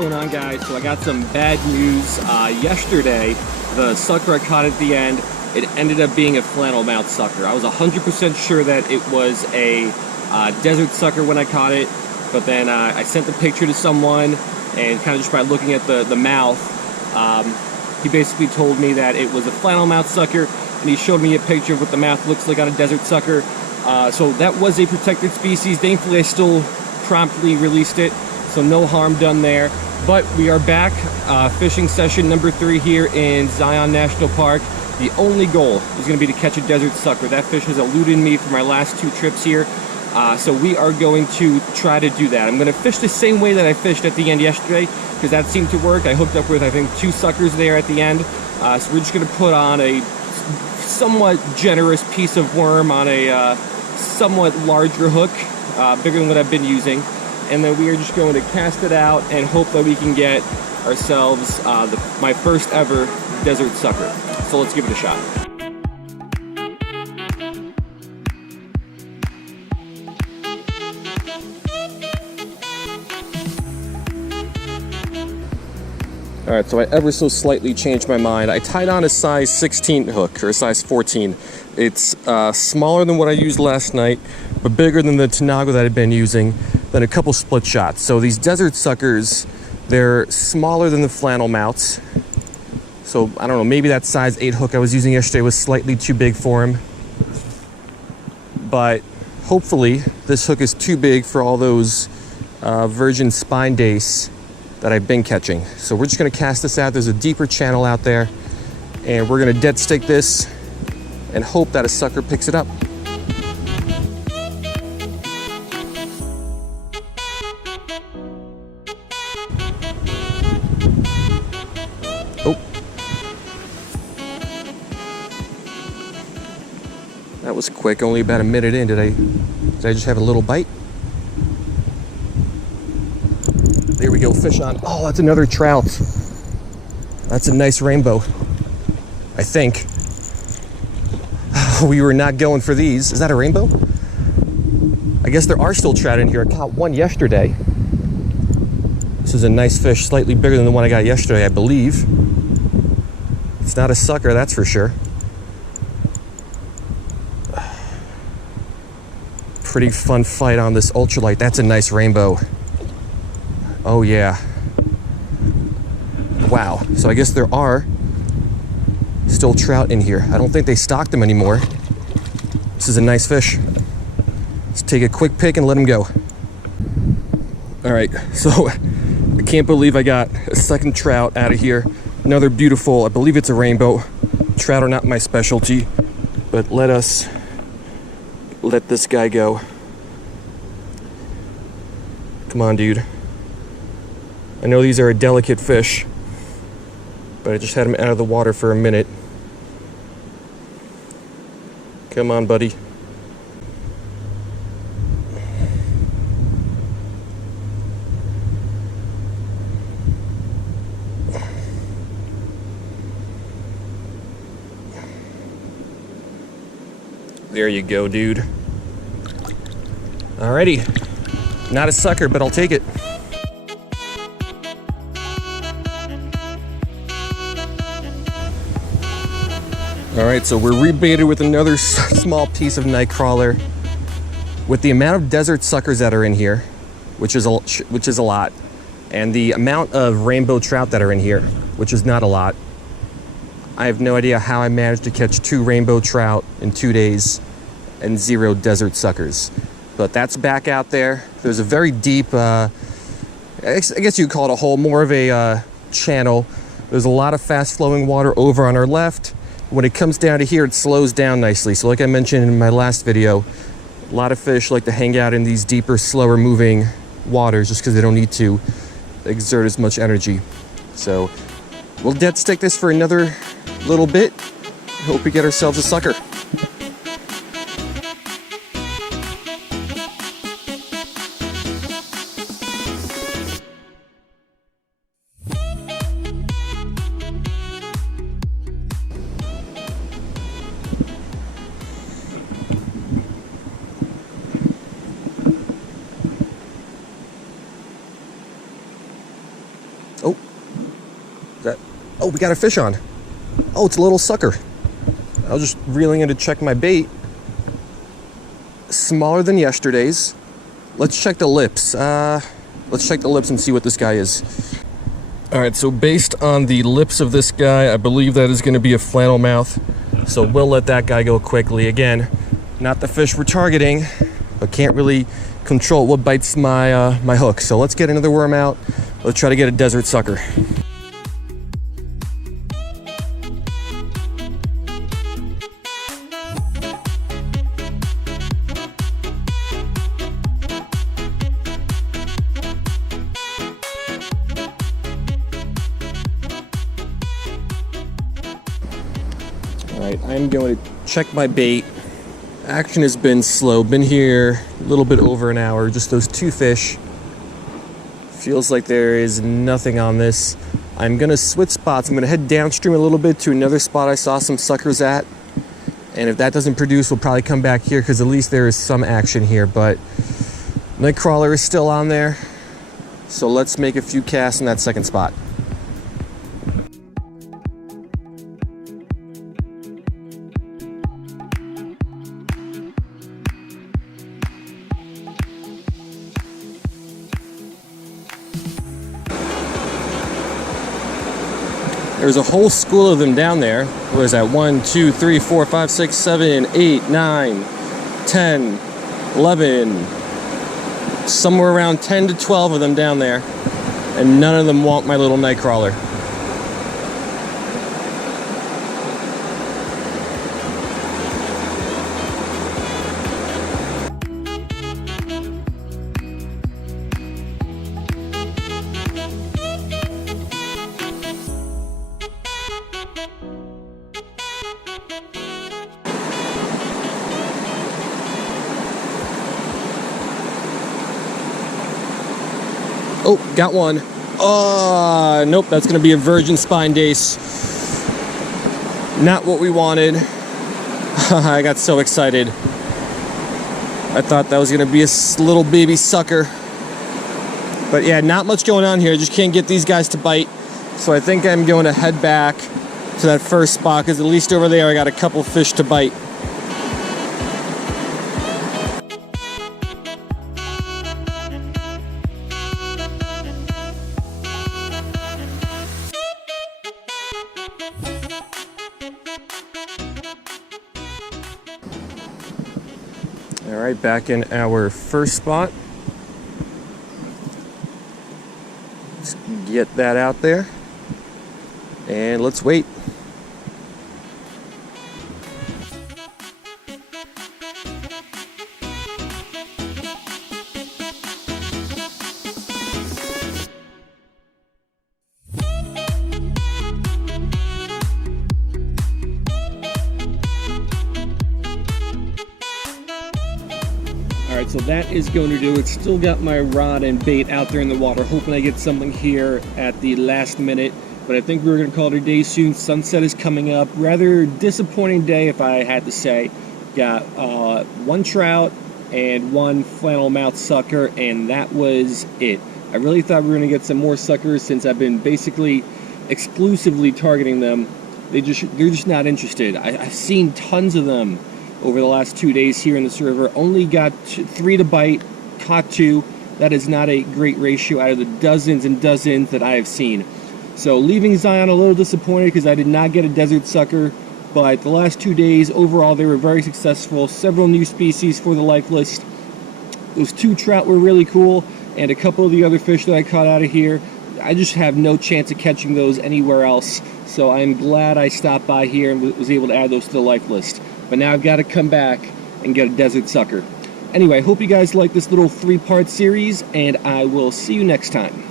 going on, guys? So I got some bad news. Yesterday, the sucker I caught at the end, it ended up being a flannelmouth sucker. I was 100% sure that it was a desert sucker when I caught it, but then I sent the picture to someone, and kind of just by looking at the mouth, he basically told me that it was a flannelmouth sucker, and he showed me a picture of what the mouth looks like on a desert sucker. So that was a protected species. Thankfully, I still promptly released it, so no harm done there. But we are back, fishing session number 3 here in Zion National Park. The only goal is going to be to catch a desert sucker. That fish has eluded me for my last 2 trips here, so we are going to try to do that. I'm going to fish the same way that I fished at the end yesterday, because that seemed to work. I hooked up with, I think, 2 suckers there at the end. So we're just going to put on a somewhat generous piece of worm on a somewhat larger hook, bigger than what I've been using, and then we are just going to cast it out and hope that we can get ourselves my first ever desert sucker. So let's give it a shot. Alright, so I ever so slightly changed my mind. I tied on a size 16 hook, or a size 14. It's smaller than what I used last night, but bigger than the Tanago that I've been using, then a couple split shots. So these desert suckers, they're smaller than the flannel mouths. So I don't know, maybe that size 8 hook I was using yesterday was slightly too big for him. But hopefully this hook is too big for all those virgin spine dace that I've been catching. So we're just gonna cast this out. There's a deeper channel out there, and we're gonna dead stick this and hope that a sucker picks it up. Oh. That was quick, only about a minute in. Did I just have a little bite? There we go, fish on. Oh, that's another trout. That's a nice rainbow, I think. We were not going for these. Is that a rainbow? I guess there are still trout in here. I caught one yesterday. This is a nice fish, slightly bigger than the one I got yesterday, I believe. It's not a sucker, that's for sure. Pretty fun fight on this ultralight. That's a nice rainbow. Oh yeah. Wow. So I guess there are still trout in here. I don't think they stocked them anymore. This is a nice fish. Let's take a quick pick and let him go. All right, so I can't believe I got a second trout out of here. Another beautiful, I believe it's a rainbow. Trout are not my specialty, but let this guy go. Come on, dude. I know these are a delicate fish, but I just had him out of the water for a minute. Come on, buddy. There you go, dude. Alrighty. Not a sucker, but I'll take it. All right, so we're rebaited with another small piece of nightcrawler. With the amount of desert suckers that are in here, which is a lot, and the amount of rainbow trout that are in here, which is not a lot, I have no idea how I managed to catch 2 rainbow trout in 2 days and 0 desert suckers. But that's back out there. There's a very deep, I guess you'd call it a hole, more of a channel. There's a lot of fast-flowing water over on our left. When it comes down to here, it slows down nicely. So like I mentioned in my last video, a lot of fish like to hang out in these deeper, slower moving waters just because they don't need to exert as much energy. So we'll dead stick this for another little bit. Hope we get ourselves a sucker. Oh, we got a fish on. Oh, it's a little sucker. I was just reeling in to check my bait. Smaller than yesterday's. Let's check the lips. Let's check the lips and see what this guy is. All right, so based on the lips of this guy, I believe that is going to be a flannelmouth. So we'll let that guy go quickly. Again, not the fish we're targeting, but can't really control what bites my my hook. So let's get another worm out. Let's try to get a desert sucker. All right, I'm going to check my bait. Action has been slow. Been here a little bit over an hour. Just those two fish. Feels like there is nothing on this. I'm gonna switch spots. I'm gonna head downstream a little bit to another spot I saw some suckers at. And if that doesn't produce, we'll probably come back here because at least there is some action here. But Nightcrawler is still on there. So let's make a few casts in that second spot. There's a whole school of them down there. What is that? 1, 2, 3, 4, 5, 6, 7, 8, 9, 10, 11. Somewhere around 10 to 12 of them down there. And none of them want my little nightcrawler. Oh, got one. Nope, that's gonna be a virgin spine dace. Not what we wanted. I got so excited. I thought that was gonna be a little baby sucker. But yeah, not much going on here. Just can't get these guys to bite. So I think I'm going to head back to that first spot because at least over there I got a couple fish to bite. All right, back in our first spot. Let's get that out there. And let's wait. Alright, so that is going to do it. Still got my rod and bait out there in the water, hoping I get something here at the last minute. But I think we're going to call it a day soon. Sunset is coming up. Rather disappointing day, if I had to say. Got one trout and one flannelmouth sucker, and that was it. I really thought we were going to get some more suckers since I've been basically exclusively targeting them. They're just not interested. I've seen tons of them over the last 2 days here in this river. Only got 3 to bite, caught 2. That is not a great ratio out of the dozens and dozens that I have seen. So leaving Zion a little disappointed because I did not get a desert sucker, but the last 2 days overall they were very successful. Several new species for the life list. Those 2 trout were really cool, and a couple of the other fish that I caught out of here, I just have no chance of catching those anywhere else. So I'm glad I stopped by here and was able to add those to the life list. But now I've got to come back and get a desert sucker. Anyway, I hope you guys like this little 3-part series, and I will see you next time.